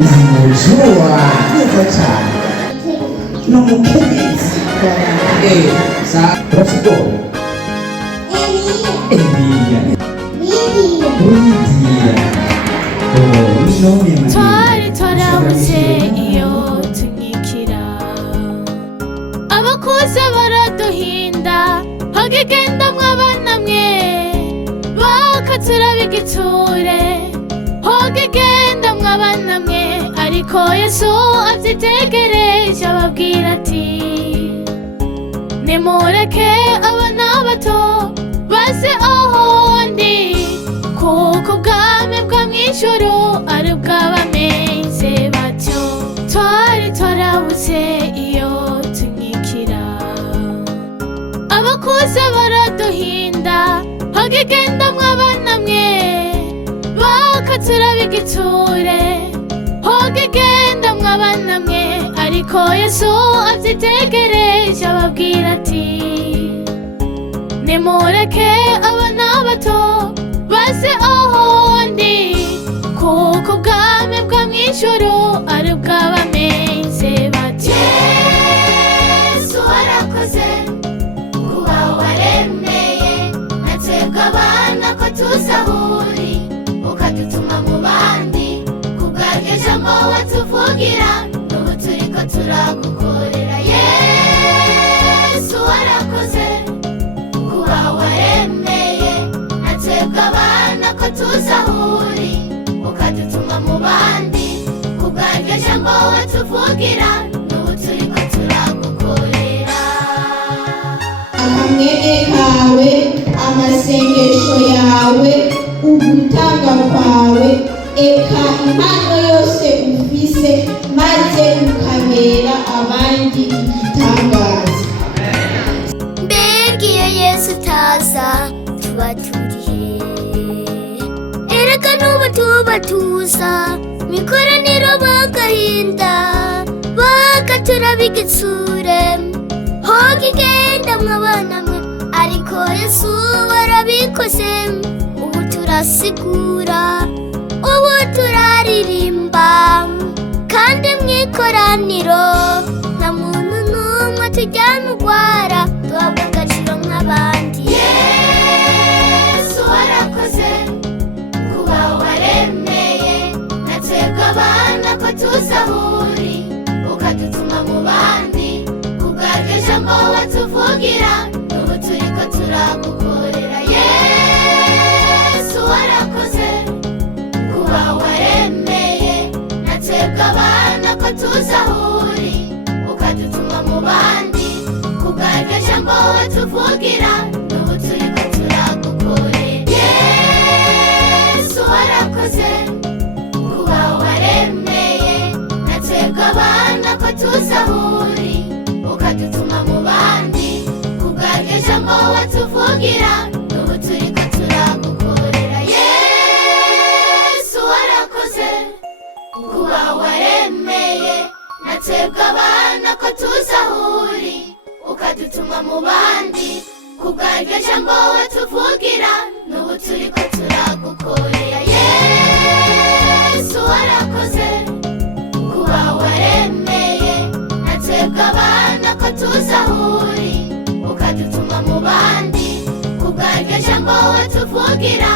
namujua neza cyane n'umukenyezi sa Rosito Eliya twari twarabuze iyo tunyikira abakuze baraduhinda hagigenda mwabana mwe bakaturaba igitsure hagigenda mwabana mwe ariko Yesu avyitegereje ababwira ati nimureke abana bato baze aho ndi kuko ubwami bwo mw'ijuru ari ubw'abameze batyo twari twarabuze iyo tunyikira abakuze baraduhinda hagigenda mwabana mwe bakaturaba igitsure hagigenda mwabana mwe ariko Yesu avyitegereje ababwira ati nimureke abana bato baze aho ndi kuko ubwami bwo mw'ijuru ari ubw'abameze batyo Yesu warakoze kuba waremeye natwebwe abana ko tuzahuri ukadutuma mu bandi kubwaryo jambo watuvugira n'ubu turiko turagukorera Yesu warakoze kuba waremeye natwebwe abana ko tuzahuri ukadutuma mu bandi kubwaryo jambo watuvugira n'ubu turiko turagukorera akamwene kawe amasengesho yawe ugutanga kwawe eka impano yose ufise maze ukabera abandi igitangaza. Mbega iyo Yesu utaza tuba turihe ereka n'ubu tuba tuza mw'ikoraniro bagahinda bakaturaba igitsure hogigenda mwabana mwe ariko Yesu warabikoze ubu turasigura ubu turaririmba kandi mw'ikoraniro nta muntu n'umwe tujyana urwara duhabwa agaciro nk'abandi Yesu warakoze kuba waremeye natwebwe abana ko tuzahuri ukadutuma mu bandi kubwaryo jambo watuvugira n'ubu turiko turagukorera Yesu warakoze kuba waremeye natwebwe abana ko tuzahuri ukadutuma mu bandi kubwaryo jambo watuvugira n'ubu turiko turagukorera Yesu warakoze kuba waremeye natwebwe abana ko tuzahuri ukadutuma mu bandi kubwaryo jambo watuvugira n'ubu turiko turagukorera Yesu warakoze kuba waremeye natwebwe abana ko tuzahuri ukadutuma mu bandi kubwaryo jambo watuvugira n'ubu turiko turagukorera Yesu warakoze kuba waremeye natwebwe abana ko tuzahuri ukadutuma mu bandi kubwaryo jambo watuvugira